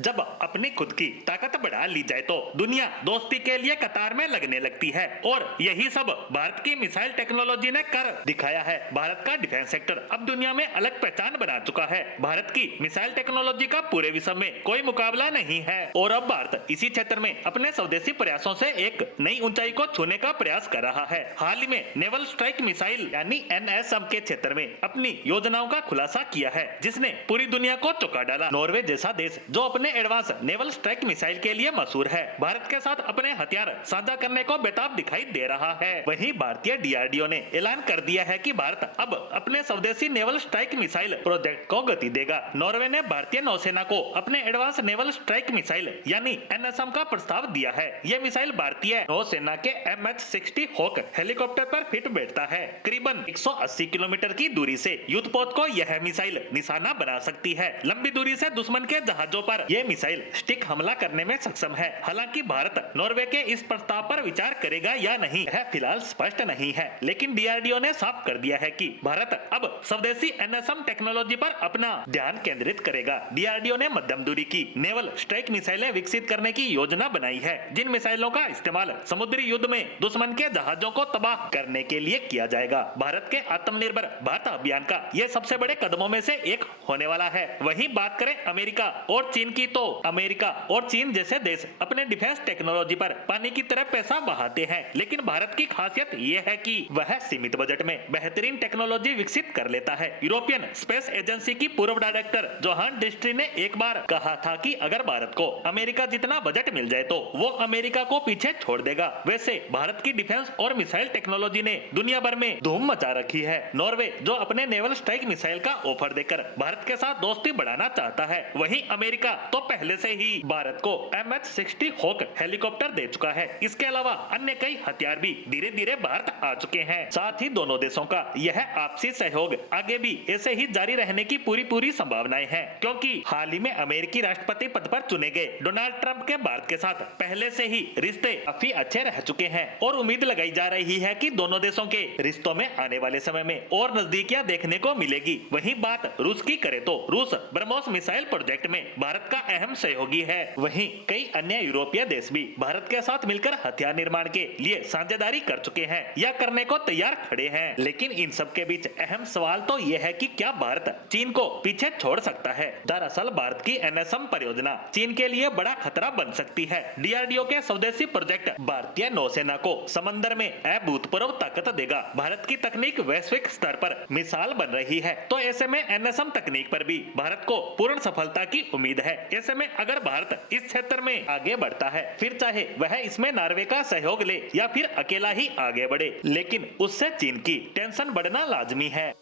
जब अपनी खुद की ताकत बढ़ा ली जाए तो दुनिया दोस्ती के लिए कतार में लगने लगती है और यही सब भारत की मिसाइल टेक्नोलॉजी ने कर दिखाया है। भारत का डिफेंस सेक्टर अब दुनिया में अलग पहचान बना चुका है। भारत की मिसाइल टेक्नोलॉजी का पूरे विश्व में कोई मुकाबला नहीं है और अब भारत इसी क्षेत्र में अपने स्वदेशी प्रयासों से एक नई ऊंचाई को छूने का प्रयास कर रहा है। हाल ही में नेवल स्ट्राइक मिसाइल यानी एनएसएम के क्षेत्र में अपनी योजनाओं का खुलासा किया है, जिसने पूरी दुनिया को चौंका डाला। नॉर्वे जैसा देश जो अपने एडवांस नेवल स्ट्राइक मिसाइल के लिए मशहूर है, भारत के साथ अपने हथियार साझा करने को बेताब दिखाई दे रहा है। वहीं भारतीय डीआरडीओ ने ऐलान कर दिया है कि भारत अब अपने स्वदेशी नेवल स्ट्राइक मिसाइल प्रोजेक्ट को गति देगा। नॉर्वे ने भारतीय नौसेना को अपने एडवांस नेवल स्ट्राइक मिसाइल यानी एनएसएम का प्रस्ताव दिया है। यह मिसाइल भारतीय नौसेना के MH-60 हॉक हेलीकॉप्टर पर फिट बैठता है। करीबन 180 किलोमीटर की दूरी से युद्धपोत को यह मिसाइल निशाना बना सकती है। लंबी दूरी से दुश्मन के जहाजों पर ये मिसाइल स्टिक हमला करने में सक्षम है। हालांकि भारत नॉर्वे के इस प्रस्ताव पर विचार करेगा या नहीं, यह फिलहाल स्पष्ट नहीं है, लेकिन डीआरडीओ ने साफ कर दिया है कि भारत अब स्वदेशी एनएसएम टेक्नोलॉजी पर अपना ध्यान केंद्रित करेगा। डीआरडीओ ने मध्यम दूरी की नेवल स्ट्राइक मिसाइलें विकसित करने की योजना बनाई है, जिन मिसाइलों का इस्तेमाल समुद्री युद्ध में दुश्मन के जहाजों को तबाह करने के लिए किया जाएगा। भारत के आत्मनिर्भर भारत अभियान का यह सबसे बड़े कदमों में से एक होने वाला है। वहीं बात करें अमेरिका और चीन की, तो अमेरिका और चीन जैसे देश अपने डिफेंस टेक्नोलॉजी पर पानी की तरह पैसा बहाते हैं, लेकिन भारत की खासियत यह है कि वह सीमित बजट में बेहतरीन टेक्नोलॉजी विकसित कर लेता है। यूरोपियन स्पेस एजेंसी की पूर्व डायरेक्टर जोहान डिस्ट्री ने एक बार कहा था कि अगर भारत को अमेरिका जितना बजट मिल जाए तो वो अमेरिका को पीछे छोड़ देगा। वैसे भारत की डिफेंस और मिसाइल टेक्नोलॉजी ने दुनिया भर में धूम मचा रखी है। नॉर्वे जो अपने नेवल स्ट्राइक मिसाइल का ऑफर देकर भारत के साथ दोस्ती बढ़ाना चाहता है, वहीं अमेरिका तो पहले से ही भारत को MH-60 हॉक हेलीकॉप्टर दे चुका है। इसके अलावा अन्य कई हथियार भी धीरे धीरे भारत आ चुके हैं। साथ ही दोनों देशों का यह आपसी सहयोग आगे भी ऐसे ही जारी रहने की पूरी संभावनाएं हैं, क्योंकि हाल ही में अमेरिकी राष्ट्रपति पद पर चुने गए डोनाल्ड ट्रंप के भारत के साथ पहले से ही रिश्ते काफी अच्छे रह चुके हैं और उम्मीद लगाई जा रही है कि दोनों देशों के रिश्तों में आने वाले समय में और नजदीकियां देखने को मिलेगी। वहीं बात रूस की करें तो रूस ब्रह्मोस मिसाइल प्रोजेक्ट में भारत का अहम सहयोगी है। वहीं कई अन्य यूरोपीय देश भी भारत के साथ मिलकर हथियार निर्माण के लिए साझेदारी कर चुके हैं या करने को तैयार खड़े हैं। लेकिन इन सब के बीच अहम सवाल तो यह है कि क्या भारत चीन को पीछे छोड़ सकता है। दरअसल भारत की एनएसएम परियोजना चीन के लिए बड़ा खतरा बन सकती है। डीआरडीओ के स्वदेशी प्रोजेक्ट भारतीय नौसेना को समंदर में अभूतपूर्व ताकत देगा। भारत की तकनीक वैश्विक स्तर पर मिसाल बन रही है, तो ऐसे में एनएसएम तकनीक पर भी भारत को पूर्ण सफलता की उम्मीद है। ऐसे में अगर भारत इस क्षेत्र में आगे बढ़ता है, फिर चाहे वह इसमें नॉर्वे का सहयोग ले या फिर अकेला ही आगे बढ़े, लेकिन उससे चीन की टेंशन बढ़ना लाजमी है।